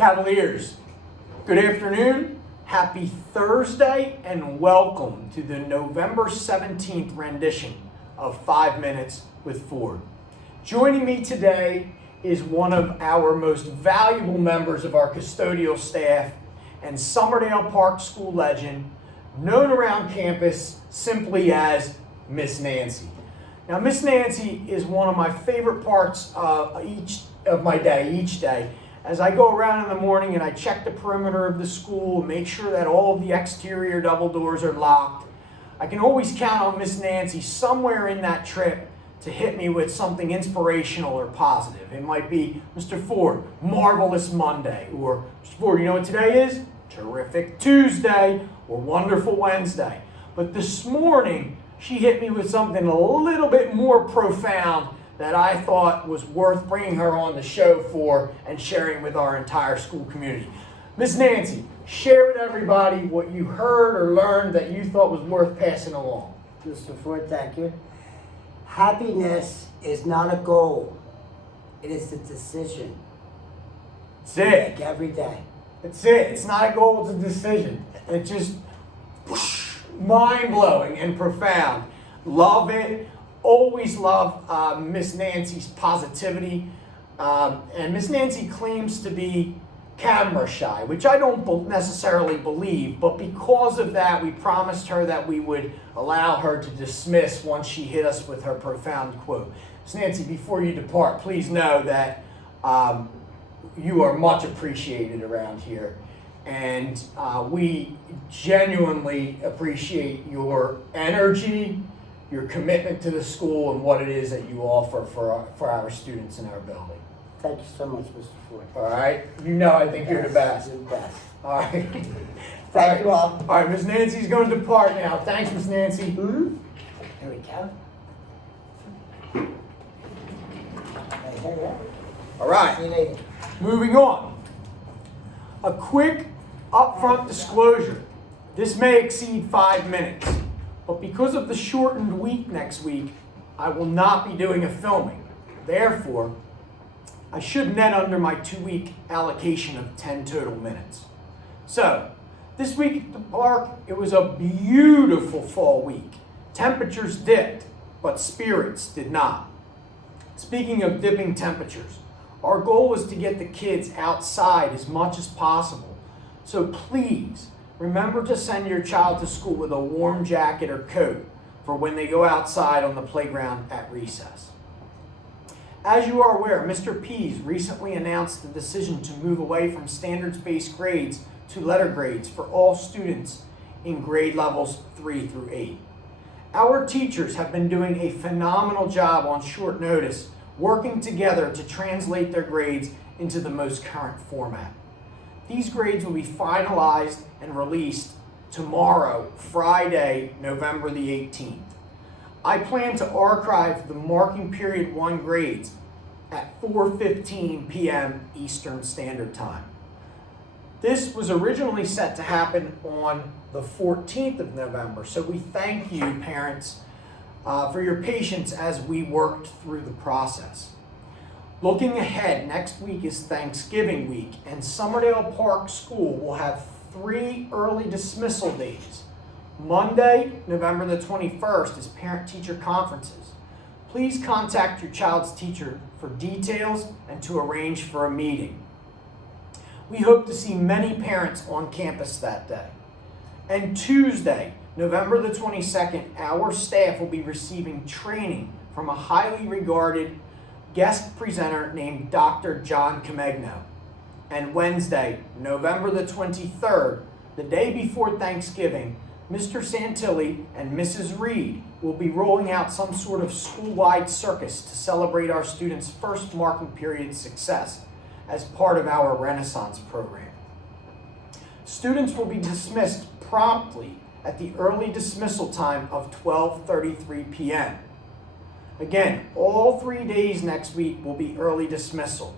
Cavaliers, good afternoon, happy Thursday, and welcome to the November 17th rendition of 5 Minutes with Ford. Joining me today is one of our most valuable members of our custodial staff and Summerdale Park School legend, known around campus simply as Miss Nancy. Now, Miss Nancy is one of my favorite parts of each day. As I go around in the morning and I check the perimeter of the school, make sure that all of the exterior double doors are locked, I can always count on Miss Nancy somewhere in that trip to hit me with something inspirational or positive. It might be, Mr. Ford, marvelous Monday, or Mr. Ford, you know what today is? Terrific Tuesday, or wonderful Wednesday. But this morning, she hit me with something a little bit more profound that I thought was worth bringing her on the show for and sharing with our entire school community. Miss Nancy, share with everybody what you heard or learned that you thought was worth passing along. Mr. Ford, thank you. Happiness is not a goal. It is a decision. That's it. Like every day. That's it. It's not a goal, it's a decision. It's just whoosh, mind-blowing and profound. Love it. Always love Miss Nancy's positivity. And Miss Nancy claims to be camera shy, which I don't necessarily believe, but because of that, we promised her that we would allow her to dismiss once she hit us with her profound quote. Miss Nancy, before you depart, please know that you are much appreciated around here, and we genuinely appreciate your energy, your commitment to the school, and what it is that you offer for our students in our building. Thank you so much, Mr. Ford. All right? You know I think you're the best. You're the best. All right. Thank you all. All right, Miss Nancy's going to depart now. Thanks, Miss Nancy. Mm-hmm. Here we go. Hey. All right. See you later. Moving on. A quick upfront disclosure. This may exceed 5 minutes, but because of the shortened week next week, I will not be doing a filming. Therefore, I should net under my 2-week allocation of 10 total minutes. So, this week at the park, it was a beautiful fall week. Temperatures dipped, but spirits did not. Speaking of dipping temperatures, our goal was to get the kids outside as much as possible. So please, remember to send your child to school with a warm jacket or coat for when they go outside on the playground at recess. As you are aware, Mr. Pease recently announced the decision to move away from standards-based grades to letter grades for all students in grade levels 3 through 8. Our teachers have been doing a phenomenal job on short notice, working together to translate their grades into the most current format. These grades will be finalized and released tomorrow, Friday, November the 18th. I plan to archive the marking period 1 grades at 4:15 p.m. Eastern Standard Time. This was originally set to happen on the 14th of November, so we thank you, parents, for your patience as we worked through the process. Looking ahead, next week is Thanksgiving week, and Summerdale Park School will have 3 early dismissal days. Monday, November the 21st, is parent-teacher conferences. Please contact your child's teacher for details and to arrange for a meeting. We hope to see many parents on campus that day. And Tuesday, November the 22nd, our staff will be receiving training from a highly regarded guest presenter named Dr. John Comegno. And Wednesday, November the 23rd, the day before Thanksgiving, Mr. Santilli and Mrs. Reed will be rolling out some sort of school-wide circus to celebrate our students' first marking period success as part of our Renaissance program. Students will be dismissed promptly at the early dismissal time of 12:33 p.m. Again, all 3 days next week will be early dismissal,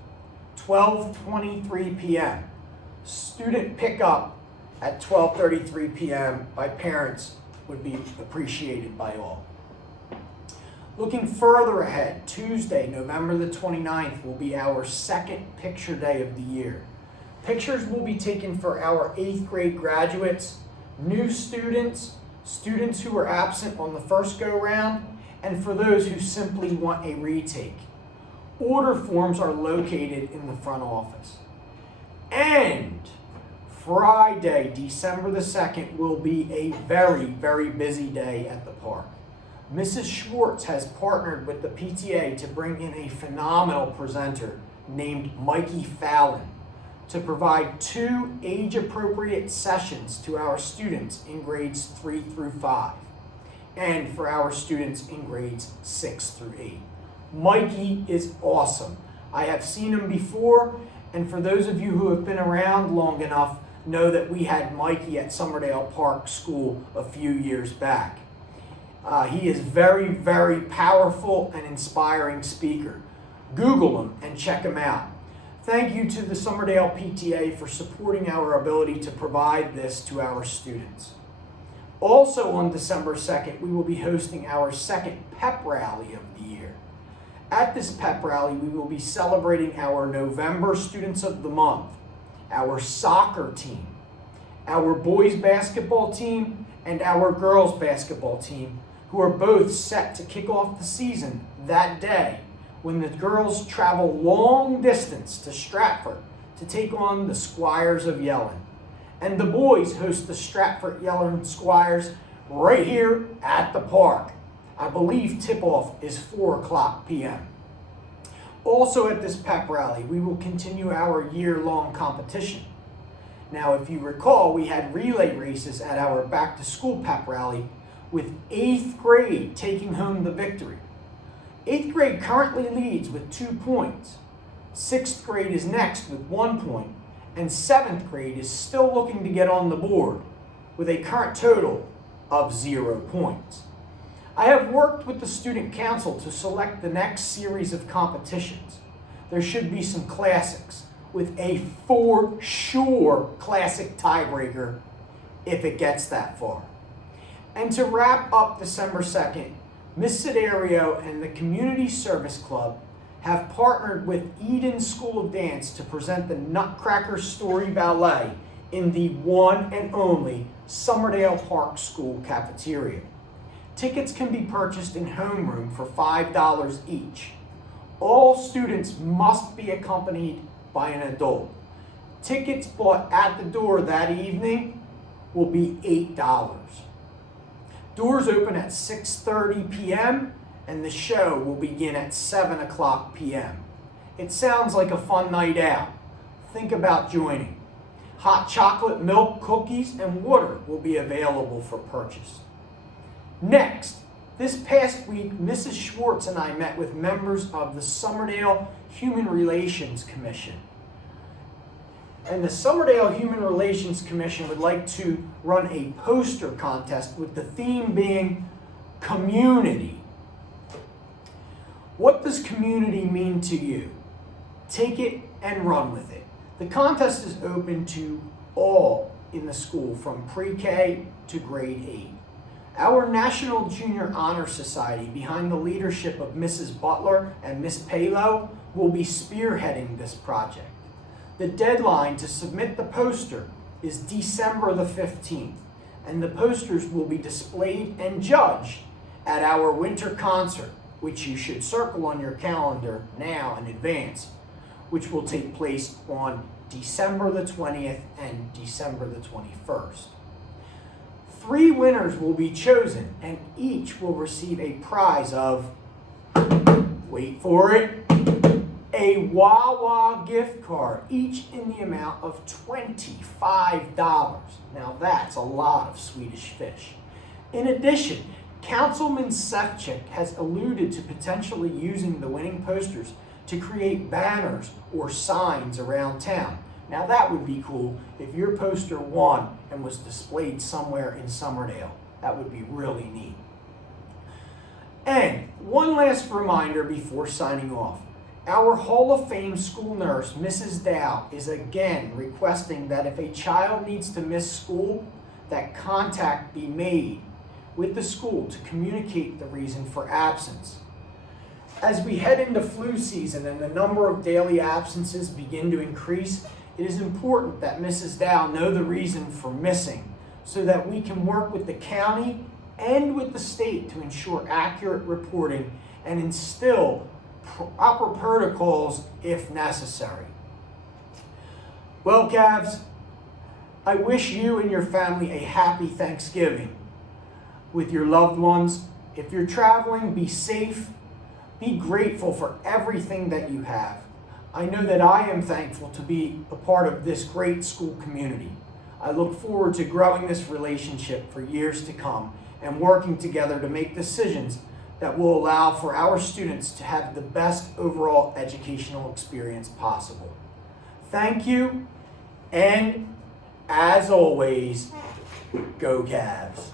12:23 p.m. Student pickup at 12:33 p.m. by parents would be appreciated by all. Looking further ahead, Tuesday, November the 29th will be our second picture day of the year. Pictures will be taken for our 8th grade graduates, new students, students who were absent on the first go-round, and for those who simply want a retake. Order forms are located in the front office. And Friday, December the 2nd, will be a very, very busy day at the park. Mrs. Schwartz has partnered with the PTA to bring in a phenomenal presenter named Mikey Fallon to provide 2 age-appropriate sessions to our students in grades 3 through 5 and for our students in grades 6 through 8. Mikey is awesome. I have seen him before, and for those of you who have been around long enough, know that we had Mikey at Somerdale Park School a few years back. He is very, very powerful and inspiring speaker. Google him and check him out. Thank you to the Somerdale PTA for supporting our ability to provide this to our students. Also on December 2nd, we will be hosting our 2nd pep rally of the year. At this pep rally, we will be celebrating our November Students of the Month, our soccer team, our boys basketball team, and our girls basketball team, who are both set to kick off the season that day when the girls travel long distance to Stratford to take on the Squires of Yellon. And the boys host the Stratford Yellon Squires right here at the park. I believe tip-off is 4:00 p.m. Also at this pep rally, we will continue our year-long competition. Now, if you recall, we had relay races at our back-to-school pep rally with 8th grade taking home the victory. 8th grade currently leads with 2 points. 6th grade is next with 1 point, and 7th grade is still looking to get on the board with a current total of 0 points. I have worked with the student council to select the next series of competitions. There should be some classics with a for sure classic tiebreaker if it gets that far. And to wrap up December 2nd, Miss Siderio and the Community Service Club have partnered with Eden School of Dance to present the Nutcracker Story Ballet in the one and only Somerdale Park School cafeteria. Tickets can be purchased in homeroom for $5 each. All students must be accompanied by an adult. Tickets bought at the door that evening will be $8. Doors open at 6:30 p.m. and the show will begin at 7:00 p.m. It sounds like a fun night out. Think about joining. Hot chocolate, milk, cookies, and water will be available for purchase. Next, this past week, Mrs. Schwartz and I met with members of the Somerdale Human Relations Commission. And the Somerdale Human Relations Commission would like to run a poster contest with the theme being community. What does community mean to you? Take it and run with it. The contest is open to all in the school from pre-K to grade 8. Our National Junior Honor Society, behind the leadership of Mrs. Butler and Miss Palo, will be spearheading this project. The deadline to submit the poster is December the 15th, and the posters will be displayed and judged at our winter concert, which you should circle on your calendar now in advance, which will take place on December the 20th and December the 21st. 3 winners will be chosen, and each will receive a prize of, wait for it, a Wawa gift card, each in the amount of $25. Now that's a lot of Swedish fish. In addition, Councilman Sefcik has alluded to potentially using the winning posters to create banners or signs around town. Now that would be cool if your poster won and was displayed somewhere in Somerdale. That would be really neat. And one last reminder before signing off. Our Hall of Fame school nurse, Mrs. Dow, is again requesting that if a child needs to miss school, that contact be made with the school to communicate the reason for absence. As we head into flu season and the number of daily absences begin to increase, it is important that Mrs. Dow know the reason for missing so that we can work with the county and with the state to ensure accurate reporting and instill proper protocols if necessary. Well, Cavs, I wish you and your family a happy Thanksgiving with your loved ones. If you're traveling, be safe. Be grateful for everything that you have. I know that I am thankful to be a part of this great school community. I look forward to growing this relationship for years to come and working together to make decisions that will allow for our students to have the best overall educational experience possible. Thank you, and as always, go Cavs.